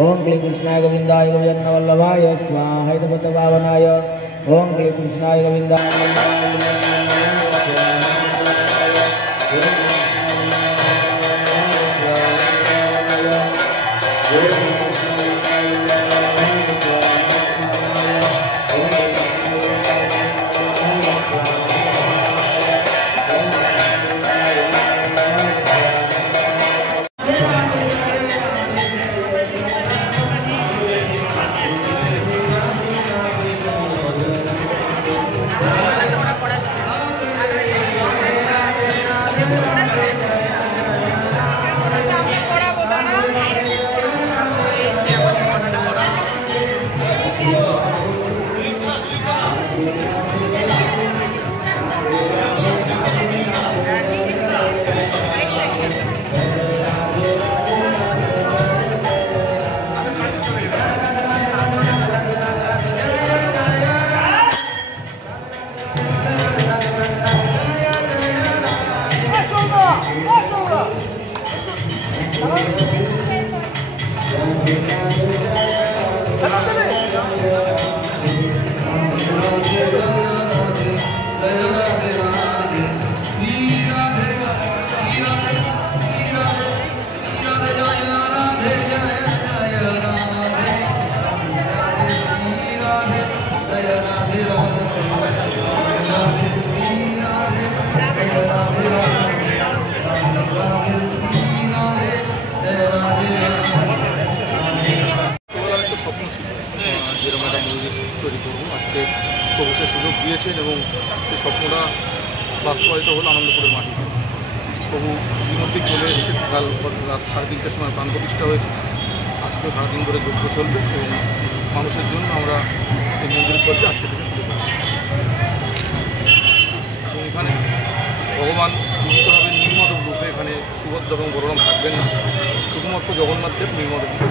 ओम क्लीं कृष्णाय गोविंदाय गोविंदवल्लभाय स्वाहा पावनाय ओम क्लीं कृष्णाय गोविंदाय সুযোগ দিয়েছেন এবং সেই স্বপ্নটা বাস্তবায়িত হল আনন্দপুরের মাটিতে। প্রভু ইতিমধ্যেই চলে এসেছে, কাল রাত 3:30টার সময় প্রাণ প্রতিষ্ঠা হয়েছে। আজকেও সারাদিন ধরে যজ্ঞ চলবে এবং মানুষের জন্য আমরা এই মন্দিরের পর্যায়ে আজকে থেকে শুরু করছি। এবং এখানে ভগবান পূজিত হবে নীলমাধব রূপে। এখানে সুভদ্রা এবং বলরাম থাকবেন না, শুধুমাত্র জগন্নাথ দেব নীলমাধব রূপে।